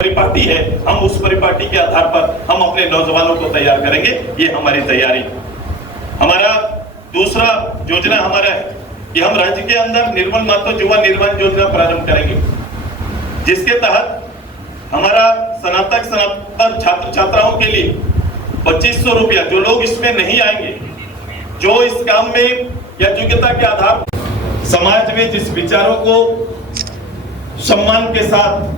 परिपाटी है, हम उस परिपाटी के आधार पर हम अपने नौजवानों को तैयार करेंगे। ये हमारी तैयारी। हमारा दूसरा योजना हमारा है कि हम राज्य के अंदर निर्मल मातृ युवा निर्माण योजना प्रारंभ करेंगे, जिसके तहत हमारा स्नातक छात्र छात्राओं के लिए 2500 रुपया, जो लोग इसमें नहीं आएंगे, जो इस काम में या योग्यता के आधार समाज में जिस विचारों को सम्मान के साथ,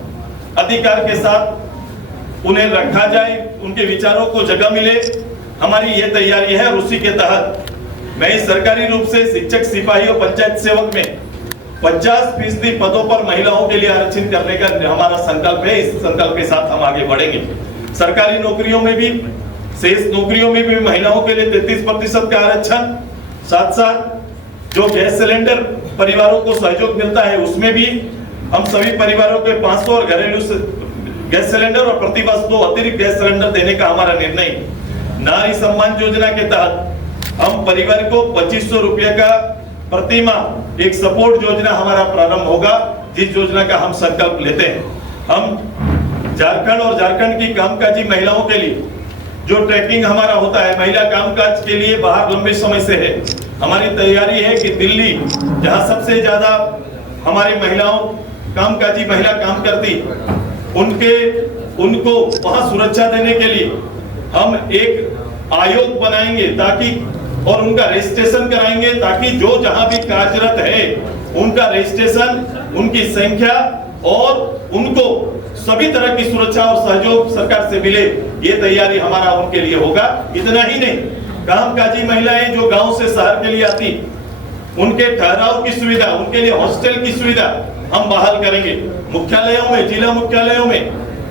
अधिकार के साथ उन्हें रखा जाए, उनके विचारों को जगह मिले, हमारी ये तैयारी है। और उसी के तहत मैं सरकारी रूप से शिक्षक, सिपाही और पंचायत सेवक में 50% पदों पर महिलाओं के लिए आरक्षण करने का हमारा संकल्प है। इस संकल्प के साथ हम आगे बढ़ेंगे। सरकारी नौकरियों में भी, शेष नौकरियों में भी महिलाओं के लिए 33% का आरक्षण, साथ साथ जो गैस सिलेंडर परिवारों को सहयोग मिलता है उसमें भी हम सभी परिवारों के 500 और घरेलू गैस सिलेंडर और प्रतिवर्ष 2 अतिरिक्त गैस सिलेंडर देने का हमारा निर्णय। नारी सम्मान योजना के तहत हम परिवार को 2500 रुपये का प्रति माह एक सपोर्ट योजना हमारा प्रारंभ होगा, जिस योजना का हम संकल्प लेते हैं। हम झारखंड और झारखंड की कामकाजी महिलाओं के लिए जो ट्रैकिंग हमारा होता है, महिला कामकाज के लिए बाहर लंबे समय से है, हमारी तैयारी है कि दिल्ली, जहां सबसे ज्यादा हमारी महिलाओं कामकाजी महिला काम करती, उनको वहां सुरक्षा देने के लिए हम एक आयोग बनाएंगे ताकि, और उनका रजिस्ट्रेशन कराएंगे ताकि जो जहां भी कार्यरत है उनका रजिस्ट्रेशन, उनकी संख्या और उनको सभी तरह की सुरक्षा और सहयोग सरकार से मिले। ये तैयारी हमारा उनके लिए होगा। इतना ही नहीं, कामकाजी महिलाएं जो गांव से शहर के लिए आती, उनके ठहराव की सुविधा, उनके लिए हॉस्टल की सुविधा हम बहाल करेंगे। मुख्यालयों में, जिला मुख्यालयों में,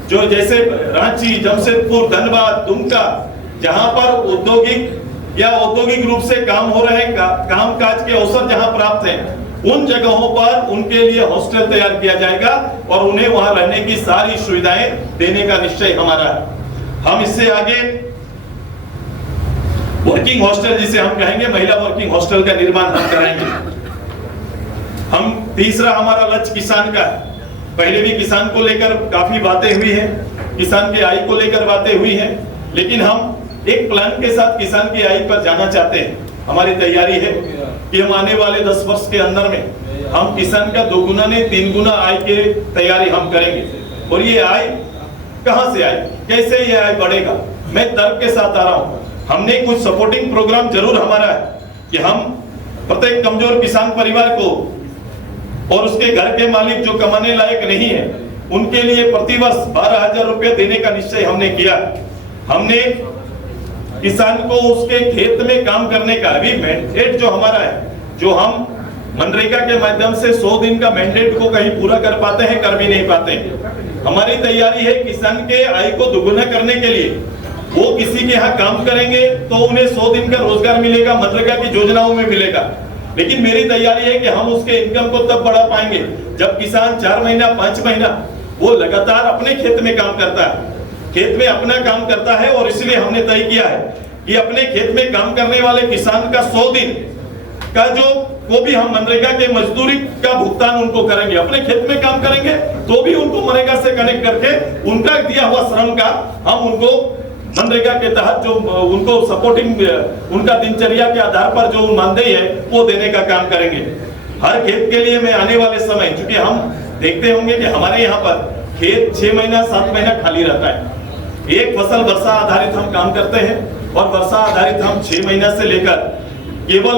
जो जैसे रांची, जमशेदपुर, धनबाद, दुमका, जहां पर औद्योगिक रूप से काम हो रहे हैं, कामकाज के अवसर जहां प्राप्त हैं, उन जगहों पर उनके लिए हॉस्टल तैयार किया जाएगा और उन्हें वहां रहने की सारी सुविधाएं देने का निश्चय हमारा है। हम इससे आगे वर्किंग हॉस्टल, जिसे हम कहेंगे महिला वर्किंग हॉस्टल का निर्माण हम कराएंगे। हम तीसरा हमारा लक्ष्य किसान का है। पहले भी किसान को लेकर काफी बातें हुई हैं, किसान की आय को लेकर बातें हुई हैं, लेकिन हम एक प्लान के साथ किसान की आय पर जाना चाहते हैं। हमारी तैयारी है कि हम आने वाले 10 वर्ष के अंदर में हम किसान का 2 गुना नहीं 3 गुना आय की तैयारी हम करेंगे। और ये आय कहां से आए, कैसे ये आय बढ़ेगा, मैं तर्क के साथ आ रहा हूं। हमने कुछ सपोर्टिंग प्रोग्राम जरूर हमारा है कि हम प्रत्येक कमजोर किसान परिवार को और उसके घर के मालिक जो कमाने लायक नहीं है, उनके लिए प्रतिवर्ष 12,000 रुपये देने का निश्चय हमने किया। हमने किसान को उसके खेत में काम करने का अभी मैंडेट जो हमारा है, जो हम मनरेगा के माध्यम से 100 दिन का मैंडेट को कहीं पूरा कर पाते हैं, कर भी नहीं पाते हैं। हमारी तैयारी है किसान के आय को दुगुना करने के लिए, वो किसी के यहाँ काम करेंगे तो उन्हें 100 दिन का रोजगार मिलेगा, मनरेगा की योजनाओं में मिलेगा। लेकिन मेरी तैयारी है कि हम उसके इनकम को तब बढ़ा पाएंगे जब किसान 4 महीना 5 महीना वो लगातार अपने खेत में काम करता है, खेत में अपना काम करता है। और इसलिए हमने तय किया है कि अपने खेत में काम करने वाले किसान का 100 दिन का वो भी हम मनरेगा के मजदूरी का भुगतान उनको करेंगे। अपने खेत में काम करेंगे तो भी उनको मनरेगा से कनेक्ट करके उनका दिया हुआ श्रम का हम उनको मनरेगा के तहत जो उनको सपोर्टिंग, उनका दिनचर्या के आधार पर जो मानदेय है वो देने का काम करेंगे। हर खेत के लिए मैं आने वाले समय, क्योंकि हम देखते होंगे कि हमारे यहाँ पर खेत 6 महीना 7 महीना खाली रहता है। एक फसल वर्षा आधारित हम काम करते हैं और वर्षा आधारित हम 6 महीना से लेकर केवल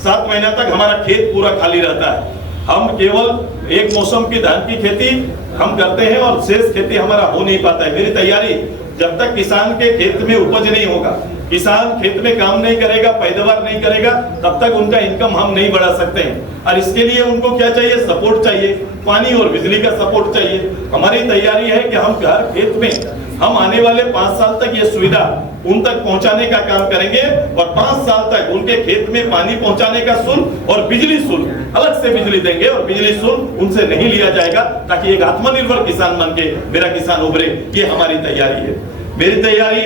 7 महीना तक हमारा खेत पूरा खाली रहता है। हम केवल एक मौसम की धान की खेती हम करते हैं और शेष खेती हमारा हो नहीं पाता है। मेरी तैयारी, जब तक किसान के खेत में उपज नहीं होगा, किसान खेत में काम नहीं करेगा, पैदावार नहीं करेगा, तब तक उनका इनकम हम नहीं बढ़ा सकते हैं। और इसके लिए उनको क्या चाहिए, सपोर्ट चाहिए, पानी और बिजली का सपोर्ट चाहिए। हमारी तैयारी है कि हम हर खेत में हम आने वाले 5 साल तक ये सुविधा उन तक पहुंचाने का काम करेंगे और 5 साल तक उनके खेत में पानी पहुंचाने का शुल्क और बिजली शुल्क अलग से बिजली देंगे और बिजली शुल्क उनसे नहीं लिया जाएगा, ताकि एक आत्मनिर्भर किसान बन के मेरा किसान उभरे। ये हमारी तैयारी है। मेरी तैयारी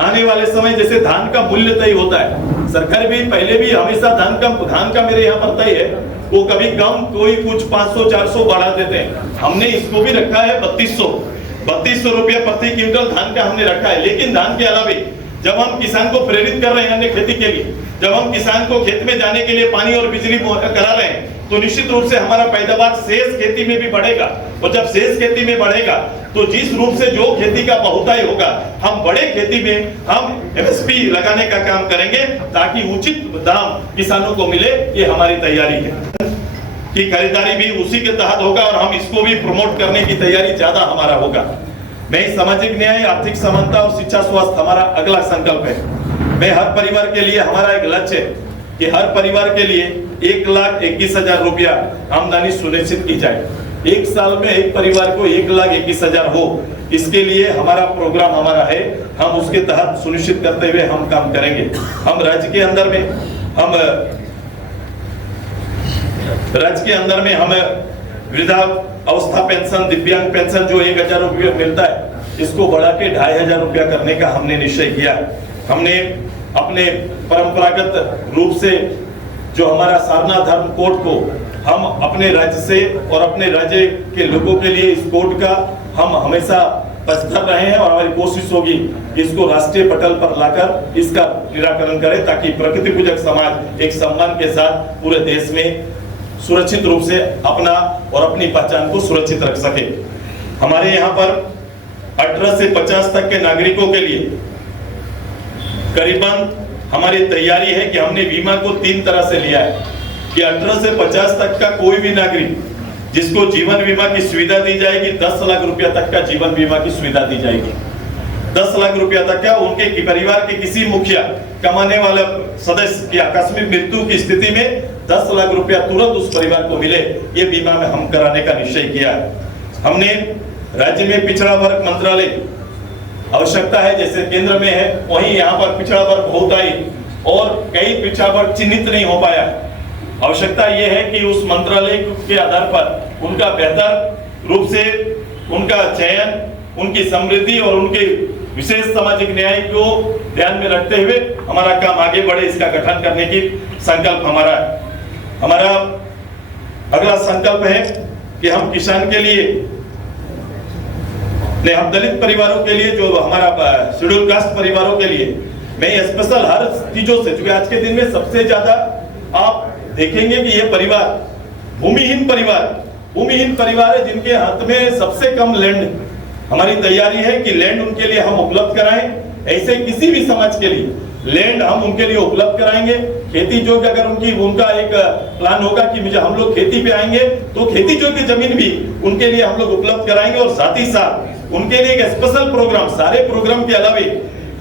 आने वाले समय, जैसे धान का मूल्य तय होता है, सरकार भी पहले भी हमेशा धान का मेरे यहाँ पर तय है, वो कभी कम कोई कुछ 500 400 बढ़ा देते हैं। हमने इसको भी रखा है 3200। 3200 रुपया प्रति क्विंटल धान का हमने रखा है। लेकिन धान के अलावे जब हम किसान को प्रेरित कर रहे हैं अन्य खेती के लिए, जब हम किसान को खेत में जाने के लिए पानी और बिजली करा रहे हैं, तो निश्चित रूप से हमारा पैदावार शेष खेती में भी बढ़ेगा। और जब शेष खेती में बढ़ेगा तो जिस रूप से जो खेती का बहुतायत होगा, हम बड़े खेती में हम एमएसपी लगाने का काम करेंगे ताकि उचित दाम किसानों को मिले। ये हमारी तैयारी है कि खरीदारी भी उसी के तहत होगा और हम इसको भी प्रमोट करने की तैयारी ज्यादा हमारा होगा। मैं सामाजिक न्याय, आर्थिक समानता और शिक्षा स्वास्थ्य हमारा अगला संकल्प है। मैं हर परिवार के लिए हमारा एक लक्ष्य है कि हर परिवार के लिए 1,21,000 रुपया आमदनी सुनिश्चित की जाए। एक साल में एक परिवार को 1,21,000 हो, इसके लिए हमारा प्रोग्राम हमारा है। हम उसके तहत सुनिश्चित करते हुए हम काम करेंगे। हम राज्य के अंदर में हम वृद्धा अवस्था पेंशन, दिव्यांग पेंशन जो 1,000 रुपया मिलता है, इसको बढ़ा के 2,500 रुपया करने का हमने निश्चय किया। हमने अपने परंपरागत रूप से जो हमारा सारनाथ धर्म कोड को हम अपने राज्य से और अपने राज्य के लोगों के लिए इस कोड का हम हमेशा पचतर रहे हैं और हमारी कोशिश होगी कि इसको राष्ट्रीय पटल पर लाकर इसका निराकरण करें ताकि प्रकृति पूजक समाज एक सम्मान के साथ पूरे देश में सुरक्षित रूप से अपना और अपनी पहचान को सुरक्षित रख सके। हमारे यहाँ पर 18 से 50 तक के नागरिकों के लिए करीबन हमारी तैयारी है कि हमने बीमा को 3 तरह से लिया है कि 18 से 50 तक का कोई भी नागरिक जिसको जीवन बीमा की सुविधा दी जाएगी, 10 लाख रुपया तक का जीवन बीमा की सुविधा दी जाएगी। 10 लाख रुपया तक का उनके परिवार के किसी मुखिया कमाने वाला सदस्य की आकस्मिक मृत्यु की स्थिति में 10 लाख रुपया तुरंत उस परिवार को मिले, ये बीमा में हम कराने का निश्चय किया है। हमने राज्य में पिछड़ा वर्ग मंत्रालय आवश्यकता है, जैसे केंद्र में है वहीं यहाँ पर पिछड़ा वर्ग बहुत आई और कई पिछड़ा वर्ग चिन्हित नहीं हो पाया। आवश्यकता ये है कि उस मंत्रालय के आधार पर उनका बेहतर रूप से उनका चयन, उनकी समृद्धि और उनके विशेष सामाजिक न्याय को ध्यान में रखते हुए हमारा काम आगे बढ़े, इसका गठन करने की संकल्प हमारा है। हमारा अगला संकल्प है कि हम किसान के लिए, हम दलित परिवारों के लिए, जो हमारा शेड्यूल कास्ट परिवारों के लिए मैं स्पेशल हर चीजों से, क्योंकि आज के दिन में सबसे ज्यादा आप देखेंगे कि ये परिवार भूमिहीन परिवार है जिनके हाथ में सबसे कम लैंड। हमारी तैयारी है कि लैंड उनके लिए हम उपलब्ध कराएं। ऐसे किसी भी समाज के लिए लैंड हम उनके लिए उपलब्ध कराएंगे। खेती योग्य अगर उनका एक प्लान होगा कि मुझे हम लोग खेती पे आएंगे तो खेती योग्य जमीन भी उनके लिए हम लोग उपलब्ध कराएंगे। और साथ ही साथ उनके लिए एक स्पेशल प्रोग्राम, सारे प्रोग्राम के अलावे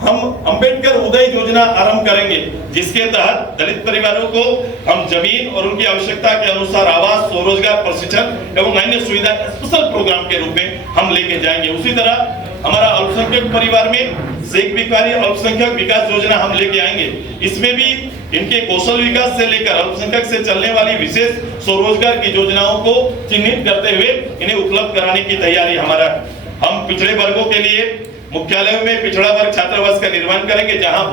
हम अंबेडकर उदय योजना आरंभ करेंगे, जिसके तहत दलित परिवारों को हम जमीन और उनकी आवश्यकता के अनुसार आवास, स्वरोजगार, प्रशिक्षण एवं अन्य सुविधा स्पेशल प्रोग्राम के रूप में हम लेके जाएंगे। उसी तरह हमारा अल्पसंख्यक परिवार में शेख भिखारी अल्पसंख्यक विकास योजना हम लेके आएंगे। इसमें भी इनके कौशल विकास से लेकर अल्पसंख्यक से चलने वाली विशेष स्वरोजगार की योजनाओं को चिन्हित करते हुए इन्हें उपलब्ध कराने की तैयारी हमारा। हम पिछड़े वर्गों के लिए मुख्यालयों में पिछड़ा वर्ग छात्रावास का निर्माण करेंगे, जहां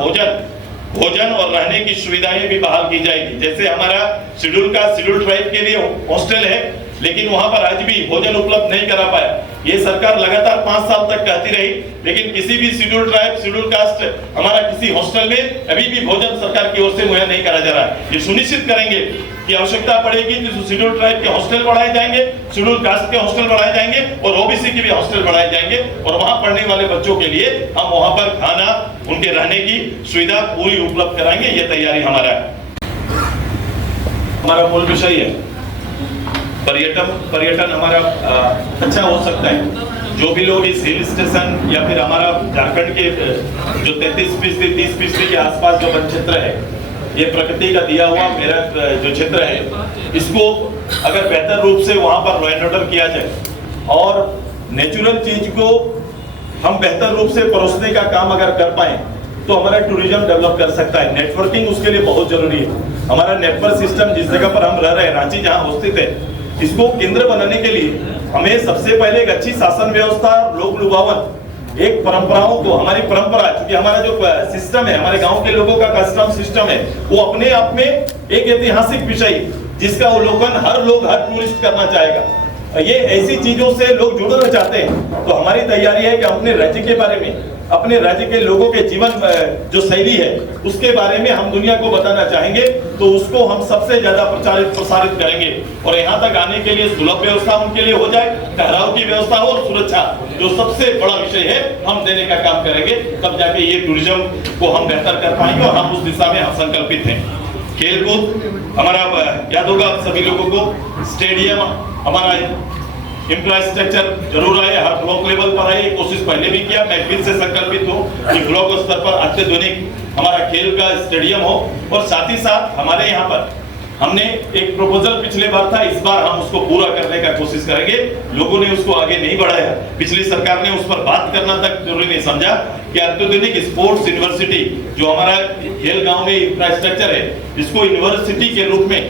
भोजन और रहने की सुविधाएं भी बहाल की जाएगी। जैसे हमारा शेड्यूल ट्राइब के लिए हॉस्टल है, लेकिन वहां पर आज भी भोजन उपलब्ध नहीं करा पाया। ये सरकार लगातार 5 साल तक कहती रही, लेकिन किसी भी शेड्यूल ट्राइब, शेड्यूल कास्ट हमारा किसी हॉस्टल में अभी भी भोजन सरकार की ओर से मुहैया नहीं करा जा रहा है। ये सुनिश्चित करेंगे कि आवश्यकता पड़ेगी तो शेड्यूल ट्राइब के हॉस्टल बढ़ाए जाएंगे, शेड्यूल कास्ट के हॉस्टल बढ़ाए जाएंगे और ओबीसी के भी हॉस्टल बढ़ाए जाएंगे। और वहां पढ़ने वाले बच्चों के लिए हम वहां पर खाना, उनके रहने की सुविधा पूरी उपलब्ध कराएंगे। ये तैयारी हमारा है। हमारा मूल विषय है पर्यटन हमारा अच्छा हो सकता है। जो भी लोग इस हिल स्टेशन या फिर हमारा झारखंड के जो 33% 30% के आसपास जो वन क्षेत्र है, ये प्रकृति का दिया हुआ मेरा जो क्षेत्र है, इसको अगर बेहतर रूप से वहां पर लॉ एंड ऑर्डर किया जाए और नेचुरल चीज को हम बेहतर रूप से परोसने का काम अगर कर पाए तो हमारा टूरिज्म डेवलप कर सकता है। नेटवर्किंग उसके लिए बहुत जरूरी है। हमारा नेटवर्क सिस्टम जिस जगह पर हम रह रहे हैं, रांची जहां स्थित है, इसको केंद्र बनाने के लिए हमें सबसे पहले एक अच्छी शासन व्यवस्था, लोक लुभावन, एक परंपराओं को, हमारी परंपरा, क्योंकि हमारा जो सिस्टम है, हमारे गांव के लोगों का कस्टम सिस्टम है, वो अपने आप में एक ऐतिहासिक विषय जिसका अवलोकन हर टूरिस्ट करना चाहेगा। ये ऐसी चीजों से लोग जुड़ना चाहते हैं, तो हमारी तैयारी है कि अपने राज्य के बारे में, अपने राज्य के लोगों के जीवन जो शैली है उसके बारे में हम दुनिया को बताना चाहेंगे, तो उसको हम सबसे ज्यादा प्रसारित करेंगे। और यहाँ तक आने के लिए सुलभ व्यवस्था उनके लिए हो जाए, ठहराव की व्यवस्था हो और सुरक्षा, जो सबसे बड़ा विषय है, हम देने का काम करेंगे। तब जाके ये टूरिज्म को हम बेहतर कर पाएंगे और हम उस दिशा में हम संकल्पित हैं। खेलकूद हमारा याद होगा आप सभी लोगों को, स्टेडियम हमारा इंफ्रास्ट्रक्चर जरूर आए, हर ब्लॉक लेवल पर आए, कोशिश पहले भी किया। मैं फिर से संकल्पित हूँ कि ब्लॉक स्तर पर अत्याधुनिक हमारा खेल का स्टेडियम हो। और साथ ही साथ हमारे यहाँ पर हमने एक प्रपोजल पिछले बार था, इस बार हम उसको पूरा करने का कोशिश करेंगे। लोगों ने उसको आगे नहीं बढ़ाया, पिछली सरकार ने उस पर बात करना तक जरूरी नहीं समझा कि अत्याधुनिक स्पोर्ट्स यूनिवर्सिटी जो हमारा खेल गांव में इंफ्रास्ट्रक्चर है, इसको यूनिवर्सिटी के रूप में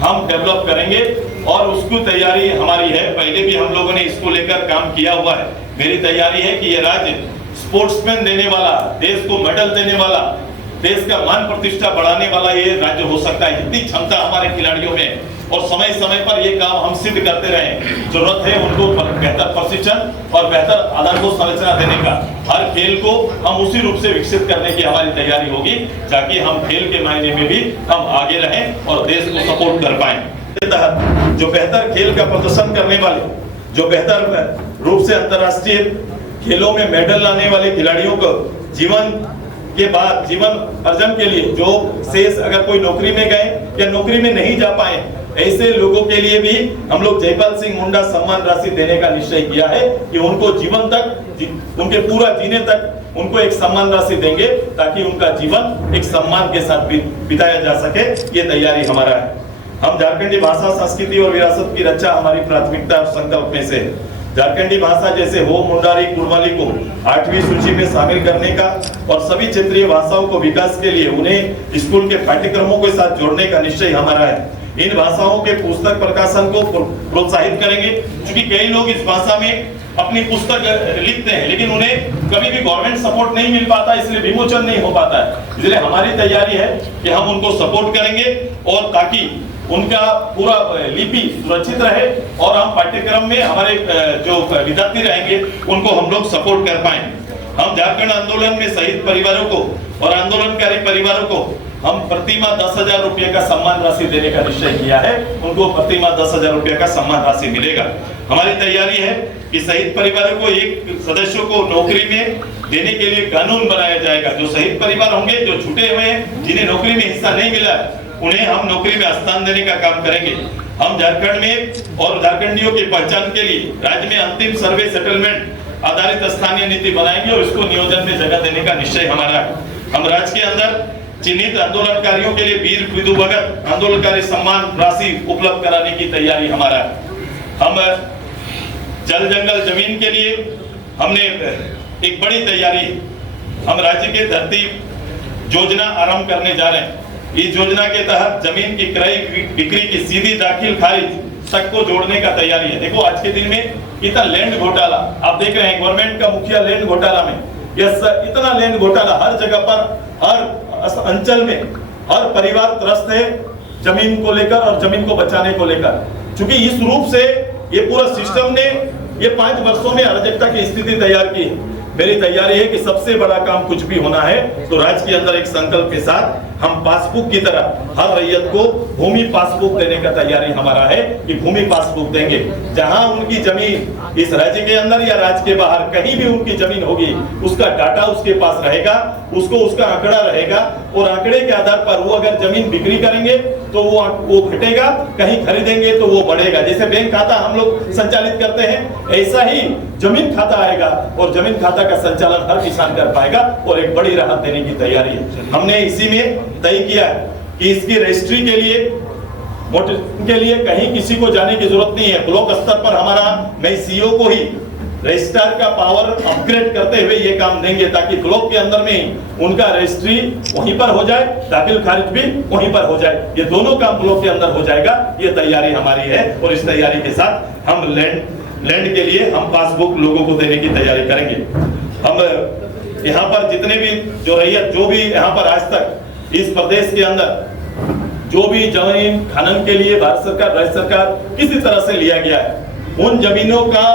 हम डेवलप करेंगे और उसकी तैयारी हमारी है। पहले भी हम लोगों ने इसको लेकर काम किया हुआ है। मेरी तैयारी है कि ये राज्य स्पोर्ट्समैन देने वाला, देश को मेडल देने वाला, देश का मान प्रतिष्ठा बढ़ाने वाला ये राज्य हो सकता है। इतनी क्षमता हमारे खिलाड़ियों में, और समय समय पर ये काम हम सिद्ध करते रहें। जरूरत है उनको बेहतर प्रशिक्षण और बेहतर आधारभूत संरचना देने का। हर खेल को हम उसी रूप से विकसित करने की हमारी तैयारी होगी, ताकि हम खेल के मायने में भी हम आगे रहें और देश को सपोर्ट कर पाएं। जो बेहतर खेल का प्रदर्शन करने वाले, जो बेहतर रूप से अंतर्राष्ट्रीय खेलों में मेडल लाने वाले खिलाड़ियों को जीवन के बाद जीवन अर्जन के लिए जो शेष अगर कोई नौकरी में गए या नौकरी में नहीं जा पाए, ऐसे लोगों के लिए भी हम लोग जयपाल सिंह मुंडा सम्मान राशि देने का निश्चय किया है कि उनको जीवन तक, उनके पूरा जीने तक उनको एक सम्मान राशि देंगे, ताकि उनका जीवन एक सम्मान के साथ बिताया जा सके। ये तैयारी हमारा है। हम झारखंडी भाषा, संस्कृति और विरासत की रक्षा हमारी प्राथमिकता और संकल्प में से है। झारखंडी भाषा जैसे हो, मुंडारी, कुड़माली को 8वीं सूची में शामिल करने का और सभी क्षेत्रीय भाषाओं को विकास के लिए उन्हें स्कूल के पाठ्यक्रमों के साथ जोड़ने का निश्चय हमारा है। इन भाषाओं के पुस्तक प्रकाशन को प्रोत्साहित करेंगे, क्योंकि कई लोग इस भाषा में अपनी पुस्तक लिखते हैं, लेकिन उन्हें कभी भी गवर्नमेंट सपोर्ट नहीं मिल पाता, इसलिए विमोचन नहीं हो पाता है। इसलिए हमारी तैयारी है कि हम उनको सपोर्ट करेंगे और ताकि उनका पूरा लिपि सुरक्षित रहे और हम पाठ्यक्रम में हमारे जो विद्यार्थी रहेंगे उनको हम लोग सपोर्ट कर पाए। हम झारखंड आंदोलन में शहीद परिवारों को और आंदोलनकारी परिवारों को हम प्रतिमाह 10,000 रुपये का सम्मान राशि देने का निश्चय किया है। उनको प्रतिमाह 10,000 रुपये का सम्मान राशि मिलेगा। हमारी तैयारी है कि शहीद परिवारों को एक सदस्यों को नौकरी में देने के लिए कानून बनाया जाएगा। जो शहीद परिवार होंगे, जो छूटे हुए हैं, जिन्हें नौकरी में हिस्सा नहीं मिला, उन्हें हम नौकरी में स्थान देने का काम करेंगे। हम झारखंड में और झारखंडियों की पहचान के लिए राज्य में अंतिम सर्वे सेटलमेंट आधारित स्थानीय नीति बनाएंगे और इसको नियोजन में जगह देने का निश्चय हमारा है। हम राज्य के अंदर चिन्हित आंदोलनकारियों के लिए वीर विदु भगत आंदोलनकारी सम्मान राशि उपलब्ध कराने की तैयारी हमारा है। हम जल जंगल जमीन के लिए हमने एक बड़ी तैयारी, हम राज्य के धरती योजना आरंभ करने जा रहे हैं। इस योजना के तहत जमीन की क्रय बिक्री की सीधी दाखिल खारिज तक को जोड़ने का तैयारी है। देखो आज के दिन में इतना लैंड घोटाला आप देख रहे हैं, गवर्नमेंट का मुखिया लैंड घोटाला में, इतना लैंड घोटाला हर जगह पर, हर अंचल में, हर परिवार त्रस्त है जमीन को लेकर और जमीन को बचाने को लेकर। क्योंकि इस रूप से ये पूरा सिस्टम ने ये 5 वर्षों में अराजकता की स्थिति तैयार की है। मेरी तैयारी है कि सबसे बड़ा काम कुछ भी होना है तो राज्य के अंदर एक संकल्प के साथ हम पासबुक की तरह हर रैयत को भूमि पासबुक देने का तैयारी हमारा है कि भूमि पासबुक देंगे। जहां उनकी जमीन इस राज्य के अंदर या राज्य के बाहर कहीं भी उनकी जमीन होगी, उसका डाटा उसके पास रहेगा, उसको उसका आंकड़ा रहेगा और आंकड़े के आधार पर वो अगर जमीन बिक्री करेंगे तो वो घटेगा, कहीं खरीदेंगे तो वो बढ़ेगा। जैसे बैंक खाता हम लोग संचालित करते हैं, ऐसा ही जमीन खाता आएगा और जमीन खाता का संचालन हर किसान कर पाएगा और एक बड़ी राहत देने की तैयारी है। हमने इसी में तय किया कि इसकी रजिस्ट्री के लिए कहीं किसी को जाने की जरूरत नहीं है। ब्लॉक स्तर पर हमारा मैं सीईओ को ही रजिस्ट्रार का पावर अपग्रेड करते हुए ये काम देंगे, ताकि ब्लॉक के अंदर में उनका रजिस्ट्री वहीं पर हो जाए, दाखिल खारिज भी वहीं पर हो जाए। ये दोनों काम ब्लॉक के अंदर हो जाएगा। ये तैयारी हमारी है और इस तैयारी के साथ हम लैंड के लिए हम पासबुक लोगों को देने की तैयारी करेंगे। हम यहाँ पर जितने भी जो रैयत, जो भी यहाँ पर आज तक इस प्रदेश के अंदर जो भी जमीन खनन के लिए भारत सरकार, राज्य सरकार किसी तरह से लिया गया है, उन जमीनों का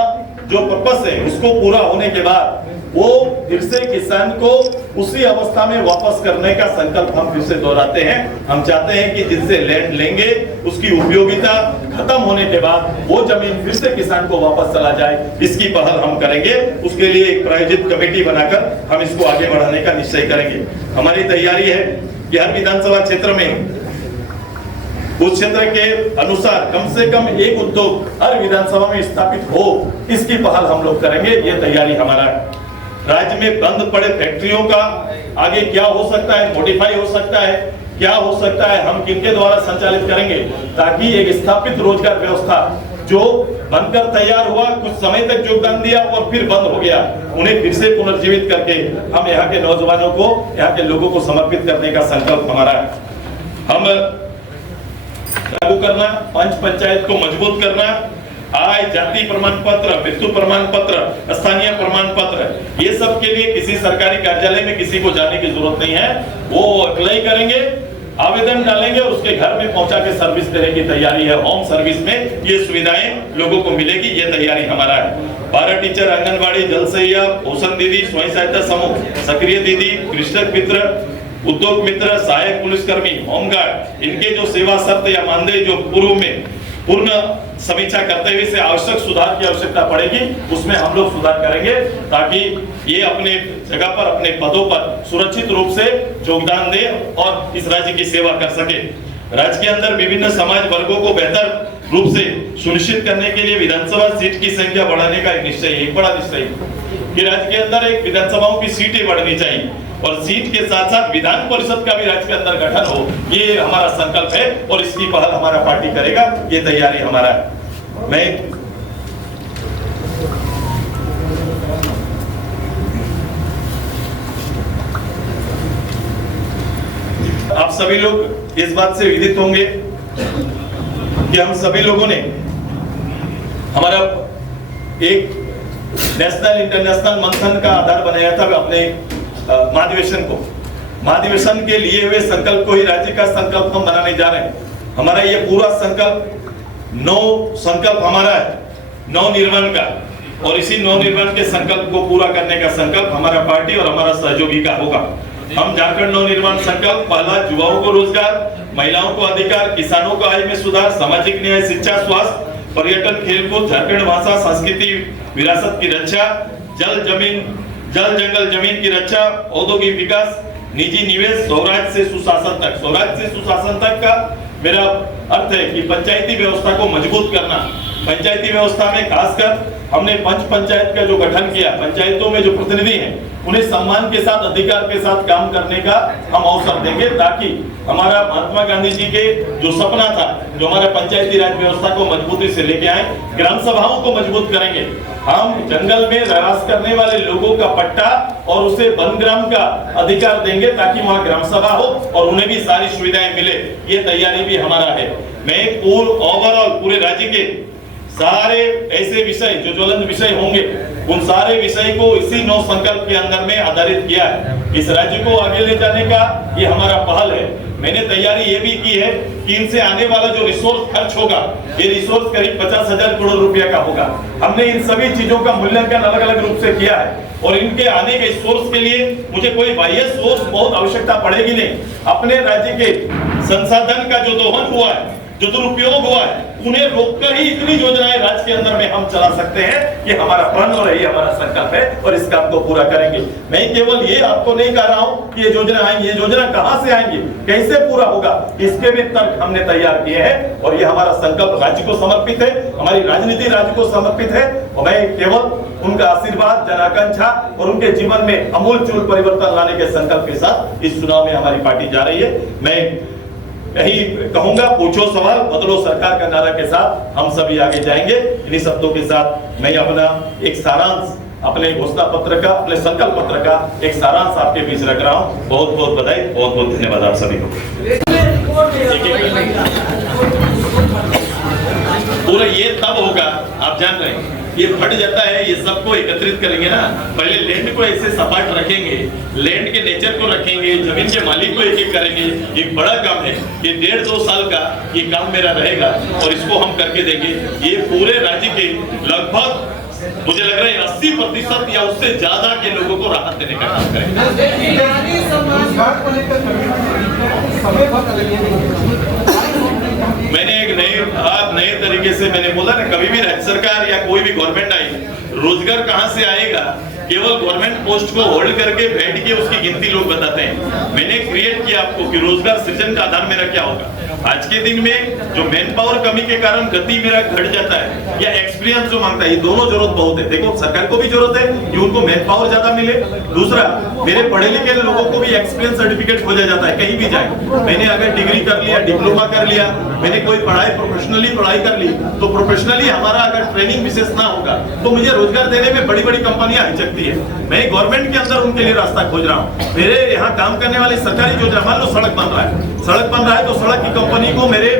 जो पर्पस है उसको पूरा होने के बाद वो फिर से किसान को उसी अवस्था में वापस करने का संकल्प हम फिर से दोहराते हैं। हम चाहते हैं कि जिनसे लैंड लेंगे उसकी उपयोगिता खत्म होने के बाद वो जमीन फिर से किसान को वापस चला जाए, इसकी पहल हम करेंगे। उसके लिए एक प्रायोजित कमेटी बनाकर हम इसको आगे बढ़ाने का निश्चय करेंगे। हमारी तैयारी है कि हर विधानसभा क्षेत्र में उस क्षेत्र के अनुसार कम से कम एक उद्योग हर विधानसभा में स्थापित हो, इसकी पहल हम लोग करेंगे। ये तैयारी हमारा है। राज्य में बंद पड़े फैक्ट्रियों का आगे क्या हो सकता है, मॉडिफाई हो सकता है, क्या हो सकता है, हम किनके द्वारा संचालित करेंगे ताकि एक स्थापित रोजगार व्यवस्था जो बनकर तैयार हुआ, कुछ समय तक योगदान दिया और फिर बंद हो गया, उन्हें फिर से पुनर्जीवित करके हम यहाँ के नौजवानों को, यहाँ के लोगों को समर्पित करने का संकल्प हमारा है। हम लागू करना, पंच पंचायत को मजबूत करना, आय जाति प्रमाण पत्र, मृत्यु प्रमाण पत्र, स्थानीय प्रमाण पत्र, ये सब के लिए किसी सरकारी कार्यालय में किसी को जाने की जरूरत नहीं है। वो अप्लाई करेंगे, आवेदन डालेंगे और उसके घर में पहुंचा के सर्विस देने की तैयारी है। होम सर्विस में ये सुविधाएं लोगों को मिलेगी, ये तैयारी हमारा है। 12 टीचर, आंगनबाड़ी, जल सहिया, पोषण दीदी, स्वयं सहायता समूह, सक्रिय दीदी, कृषक मित्र, उद्योग मित्र, सहायक पुलिसकर्मी, होमगार्ड, इनके जो सेवा शर्त या मानदेय जो पूर्व में पूर्ण समीक्षा करते हुए से आवश्यक सुधार की आवश्यकता पड़ेगी, उसमें हम लोग सुधार करेंगे ताकि ये अपने जगह पर, अपने पदों पर सुरक्षित रूप से योगदान दे और इस राज्य की सेवा कर सके। राज्य के अंदर विभिन्न समाज वर्गों को बेहतर रूप से सुनिश्चित करने के लिए विधानसभा सीट की संख्या बढ़ाने का एक निश्चय, एक बड़ा निश्चय कि राज्य के अंदर एक विधानसभाओं की सीटें बढ़नी चाहिए और सीट के साथ साथ विधान परिषद का भी राज्य के अंदर गठन हो, ये हमारा संकल्प है और इसकी पहल हमारा पार्टी करेगा। ये तैयारी हमारा है। मैं आप सभी लोग इस बात से विदित होंगे कि हम सभी लोगों ने हमारा एक नेशनल इंटरनेशनल मंथन का आधार बनाया था अपने महाधिवेशन को। महाधिवेशन के लिए हुए संकल्प को ही राज्य का संकल्प हम बनाने जा रहे हैं। हमारा ये पूरा संकल्प संकल्प हमारा है नवनिर्माण का, और इसी नवनिर्माण के संकल्प को पूरा करने का संकल्प हमारा पार्टी और हमारा सहयोगी का होगा। हम झारखंड नवनिर्माण संकल्प पहला युवाओं को रोजगार, महिलाओं को अधिकार, किसानों को आय में सुधार, सामाजिक न्याय, शिक्षा, स्वास्थ्य, पर्यटन, खेलकूद, झारखंड भाषा, संस्कृति, विरासत की रक्षा, जल जंगल जमीन की रक्षा, औद्योगिक विकास, निजी निवेश, स्वराज से सुशासन तक। स्वराज से सुशासन तक का मेरा अर्थ है कि पंचायती व्यवस्था को मजबूत करना। पंचायती व्यवस्था में खासकर हमने पंच पंचायत का जो गठन किया, पंचायतों में जो प्रतिनिधि हैं उन्हें सम्मान के साथ, अधिकार के साथ काम करने का हम अवसर देंगे ताकि हमारा महात्मा गांधी जी के जो सपना था, जो हमारा पंचायती राज व्यवस्था को मजबूती से लेके आए, ग्राम सभाओं को मजबूत करेंगे। हम जंगल में रहवास करने वाले लोगों का पट्टा और उसे वन ग्राम का अधिकार देंगे ताकि वहां ग्राम सभा हो और उन्हें भी सारी सुविधाएं मिले। ये तैयारी भी हमारा है। मैं ओवरऑल पूरे राज्य के सारे ऐसे विषय जो ज्वलंत विषय होंगे, उन सारे विषय को इसी नौ संकल्प के अंदर में आधारित किया है। इस राज्य को आगे ले जाने का ये हमारा पहल है। मैंने तैयारी ये भी की है कि इनसे आने वाला जो रिसोर्स खर्च होगा, ये रिसोर्स करीब 50,000 करोड़ रुपया का होगा। हमने इन सभी चीजों का मूल्यांकन अलग अलग रूप से किया है और इनके आने के सोर्स के लिए मुझे कोई बाह्य सोर्स बहुत आवश्यकता पड़ेगी नहीं। अपने राज्य के संसाधन का जो दोहन हुआ है, जो दुरुपयोग हुआ है, उन्हें रोककर ही इतनी योजनाएं राज्य के अंदर में हम चला सकते हैं। ये हमारा प्रण और ये हमारा संकल्प है और इस काम को पूरा करेंगे। मैं केवल ये आपको नहीं कह रहा हूं कि ये योजना आएंगी, ये योजना कहां से आएंगी, कैसे पूरा होगा, इसके भी तर्क हमने तैयार किए हैं और ये हमारा संकल्प राज्य को समर्पित है, हमारी राजनीति राज्य को समर्पित है। और मैं केवल उनका आशीर्वाद, जनाकांक्षा और उनके जीवन में अमूलचूल परिवर्तन लाने के संकल्प के साथ इस चुनाव में हमारी पार्टी जा रही है। मैं यही कहूंगा, पूछो सवाल, बदलो सरकार का नारा के साथ हम सभी आगे जाएंगे। इन्हीं शब्दों के साथ मैं अपना एक सारांश, अपने घोषणा पत्र का, अपने संकल्प पत्र का एक सारांश आपके बीच रख रहा हूं। बहुत बहुत बधाई, बहुत बहुत धन्यवाद आप सभी को। पूरा ये तब होगा, आप जान रहे हैं ये फट जाता है, ये सबको एकत्रित करेंगे ना। पहले लैंड को ऐसे सपाट रखेंगे, लैंड के नेचर को रखेंगे, जमीन के मालिक को एक एक करेंगे। एक बड़ा काम है, ये 1.5-2 साल का ये काम मेरा रहेगा और इसको हम करके देंगे। ये पूरे राज्य के लगभग मुझे लग रहा है 80% या उससे ज्यादा के लोगों को राहत देने का काम करेंगे। मैंने एक नए तरीके से मैंने बोला ना, कभी भी राज्य सरकार या कोई भी गवर्नमेंट आई, रोजगार कहां से आएगा? केवल गवर्नमेंट पोस्ट को होल्ड करके बैठ के उसकी गिनती लोग बताते हैं। मैंने क्रिएट किया आपको कि रोजगार सृजन का आधार मेरा क्या होगा। आज के दिन में जो मैन पावर कमी के कारण गति मेरा घट जाता है या एक्सपीरियंस जो मांगता है, ये दोनों जरूरत बहुत है। देखो सरकार को भी जरूरत है कि उनको मैन पावर ज्यादा मिले, दूसरा मेरे पढ़े लिखे लोगों को भी एक्सपीरियंस सर्टिफिकेट हो जाता है कहीं भी जाए। मैंने अगर डिग्री कर लिया, डिप्लोमा कर लिया, मैंने कोई पढ़ाई प्रोफेशनली पढ़ाई कर ली, तो प्रोफेशनली हमारा अगर ट्रेनिंग विशेष ना होगा तो मुझे रोजगार देने में बड़ी बड़ी कंपनियां हिचकती है। मैं गवर्नमेंट के अंदर उनके लिए रास्ता खोज रहा हूँ। मेरे यहाँ काम करने वाली सरकारी योजना, मान लो सड़क बन रहा है तो सड़क की कंपनी को मेरे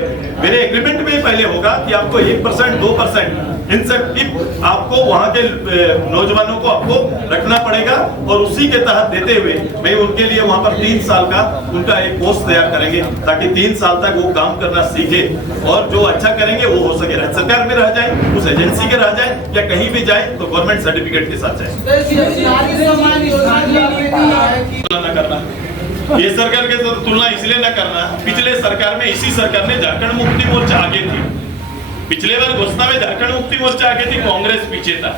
एग्रीमेंट में पहले होगा कि आपको 1%, 2% इंसेंटिव आपको वहां के नौजवानों को आपको रखना पड़ेगा और उसी के तहत देते हुए मैं उनके लिए वहां पर 3 साल का उनका एक कोर्स तैयार करेंगे ताकि 3 साल तक वो काम करना सीखे और जो अच्छा करेंगे वो हो सके राज्य सरकार में रह जाए, उस एजेंसी के रह जाए या कहीं भी जाए तो गवर्नमेंट सर्टिफिकेट के साथ जाए। तुलना करना, ये सरकार के साथ तुलना इसलिए ना करना, पिछले सरकार में इसी सरकार ने झारखंड मुक्ति मोर्चा आगे थी। पिछले बार घोषणा में झारखंड मुक्ति मोर्चा आगे थी, कांग्रेस पीछे था।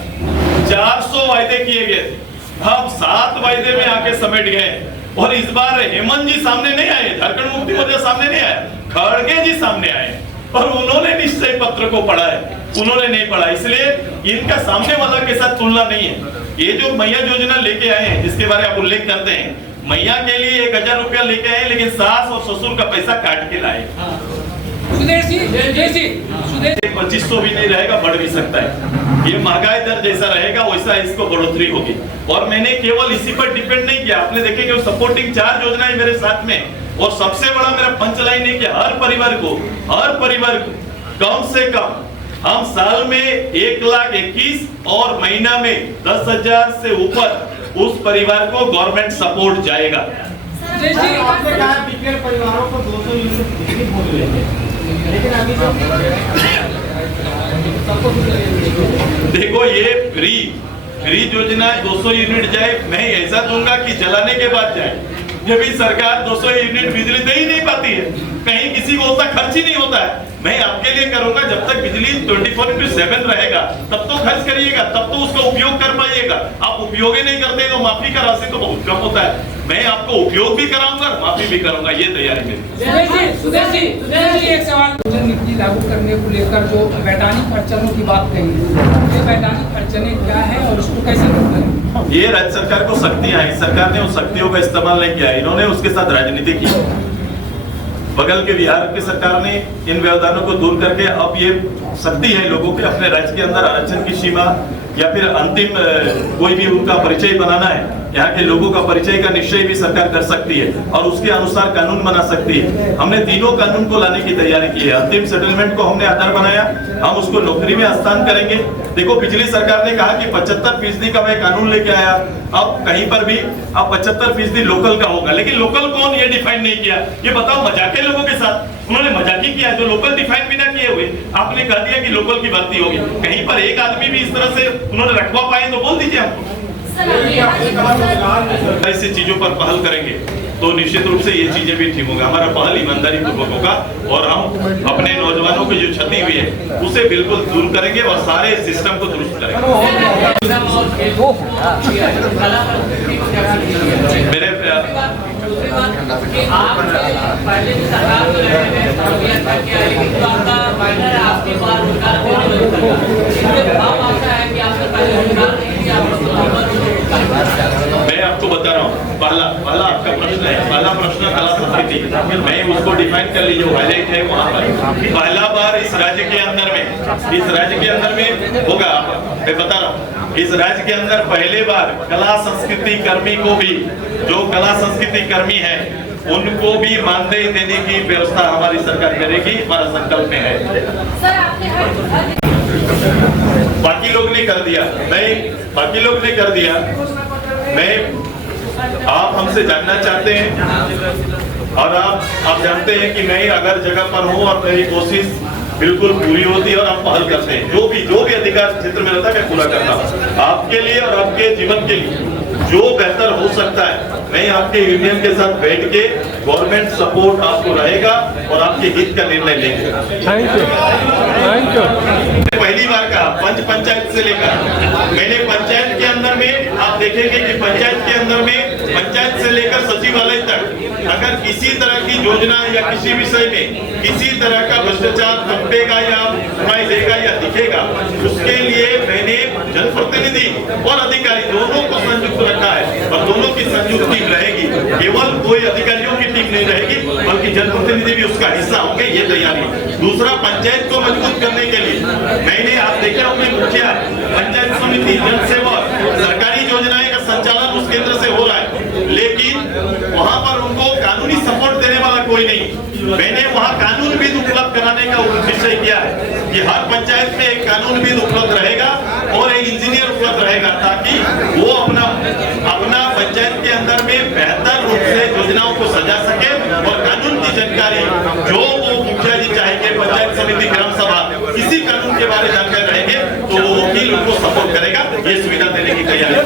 400 वायदे किए गए थे, हम 7 वायदे में आके समेट गए। और इस बार हेमंत जी सामने नहीं आए, झारखंड मुक्ति मोर्चा सामने नहीं आया, खड़गे जी सामने आए और उन्होंने निश्चय पत्र को पढ़ा है, उन्होंने नहीं पढ़ा। इसलिए इनका सामने वाला के साथ तुलना नहीं है। ये जो मैया योजना लेके आए हैं जिसके बारे में आप उल्लेख करते हैं, मैया के लिए 1000 रुपया लेके आए लेकिन सास और ससुर का पैसा काट के लाए। 2500 भी नहीं रहेगा, बढ़ भी सकता है। ये महंगाई दर जैसा रहेगा वैसा इसको बढ़ोतरी होगी। और मैंने केवल इसी पर डिपेंड नहीं किया, आपने देखेंगे सपोर्टिंग 4 योजनाएं मेरे साथ में। और सबसे बड़ा मेरा पंचलाइन है कि हर परिवार को कम से कम हम साल में 1,21,000 और महीना में 10,000 से ऊपर उस परिवार को गवर्नमेंट सपोर्ट जाएगा। परिवारों को 200 यूनिट बोल रहे हैं, लेकिन अभी देखो ये फ्री योजना 200 यूनिट जाए, मैं ऐसा दूंगा कि जलाने के बाद जाए। जब भी सरकार 200 यूनिट बिजली दे ही नहीं पाती है, कहीं किसी को उतना खर्च ही नहीं होता है। मैं आपके लिए करूंगा, जब तक बिजली 24/7 रहेगा तब तो खर्च करिएगा, तब तो उसका उपयोग कर पाइएगा। आप उपयोग ही नहीं करते तो माफी का राशि तो बहुत कम होता है। मैं आपको उपयोग भी कराऊंगा, माफी भी करूंगा, ये तैयारी मेरी। सुदेश जी एक सवाल, नीति लागू करने को लेकर जो वैधानिक अड़चनों की बात कही, ये वैधानिक अड़चनें क्या है और उसको कैसे दूर करें? ये राज्य सरकार को शक्तियां हैं, सरकार ने उन शक्तियों का इस्तेमाल नहीं किया, इन्होंने उसके साथ राजनीति की। बगल के बिहार की सरकार ने इन व्यवधानों को दूर करके अब ये शक्ति है लोगों के अपने राज्य के अंदर आरक्षण की सीमा या फिर अंतिम कोई भी उनका परिचय बनाना है, यहाँ के लोगों का परिचय का निश्चय भी सरकार कर सकती है और उसके अनुसार कानून बना सकती है। हमने तीनों कानून को लाने की तैयारी की है। अंतिम सेटलमेंट को हमने आधार बनाया, हम उसको नौकरी में हस्तांतरण करेंगे। देखो पिछली सरकार ने कहा कि 75% का मैं कानून लेके आया, अब कहीं पर भी अब 75% लोकल का होगा, लेकिन लोकल कौन ये डिफाइन नहीं किया। ये बताओ, मजाक है लोगों के साथ, उन्होंने मजाक ही किया। जो लोकल डिफाइन भी ना किए हुए आपने कह दिया कि लोकल की भर्ती होगी। कहीं पर एक आदमी भी इस तरह से उन्होंने रखवा पाए तो बोल दीजिए हमको। ऐसी चीजों पर पहल करेंगे तो निश्चित रूप से ये चीजें भी ठीक होगा। हमारा पहल ईमानदारी पूर्वक होगा और हम अपने नौजवानों की जो क्षति हुई है उसे बिल्कुल दूर करेंगे और सारे सिस्टम को दुरुस्त करेंगे। मेरे मैं आपको बता रहा हूँ, पहला आपका प्रश्न है, पहला प्रश्न कला संस्कृति, मैं उसको डिफाइन कर लीजिए, हाईलाइट है वहाँ पर। पहला बार इस राज्य के अंदर में होगा, मैं बता रहा हूँ, इस राज्य के अंदर पहले बार कला संस्कृति कर्मी को भी, जो कला संस्कृति कर्मी है उनको भी मानदेय देने की व्यवस्था हमारी सरकार करेगी, हमारा संकल्प में है। बाकी लोग ने कर दिया, बाकी लोग ने कर दिया। आप हमसे जानना चाहते हैं और आप जानते हैं कि मैं अगर जगह पर हूँ और मेरी कोशिश बिल्कुल पूरी होती है और हम पहल करते हैं, जो भी अधिकार क्षेत्र में रहता है मैं पूरा करता हूँ आपके लिए और आपके जीवन के लिए जो बेहतर हो सकता है। मैं आपके यूनियन के साथ बैठ के गवर्नमेंट सपोर्ट आपको रहेगा और आपके हित का निर्णय लेंगे। Thank you. पहली बार कहा पंचायत से लेकर मैंने पंचायत के अंदर में आप देखेंगे कि पंचायत के अंदर में पंचायत से लेकर सचिवालय तक अगर किसी तरह की योजना या किसी विषय में किसी तरह का भ्रष्टाचार टपकेगा या सुनाई देगा या दिखेगा, उसके लिए मैंने जनप्रतिनिधि और अधिकारी दोनों को संयुक्त रखा है और दोनों की संयुक्त टीम रहेगी। केवल कोई अधिकारियों की टीम नहीं रहेगी बल्कि जनप्रतिनिधि भी उसका हिस्सा होंगे, ये तैयारी। दूसरा, पंचायत को मजबूत करने के लिए मैंने आप देखे होंगे मुखिया, पंचायत समिति, जन सेवक, सरकारी योजनाएं का संचालन उस केंद्र से हो रहा है, लेकिन वहां पर उनको कानूनी सपोर्ट देने वाला कोई नहीं। मैंने वहां कानून विद उपलब्ध कराने का निश्चय किया है कि हर पंचायत में एक कानून विद उपलब्ध रहेगा और एक इंजीनियर उपलब्ध रहेगा ताकि वो अपना पंचायत के अंदर में बेहतर रूप से योजनाओं को सजा सके और कानून की जानकारी जो वो मुखिया जी चाहेंगे, पंचायत समिति, ग्राम सभा, किसी कानून के बारे में जानकारी रहेंगे तो वो वकील उनको सपोर्ट करेगा। ये सुविधा देने की तैयारी है।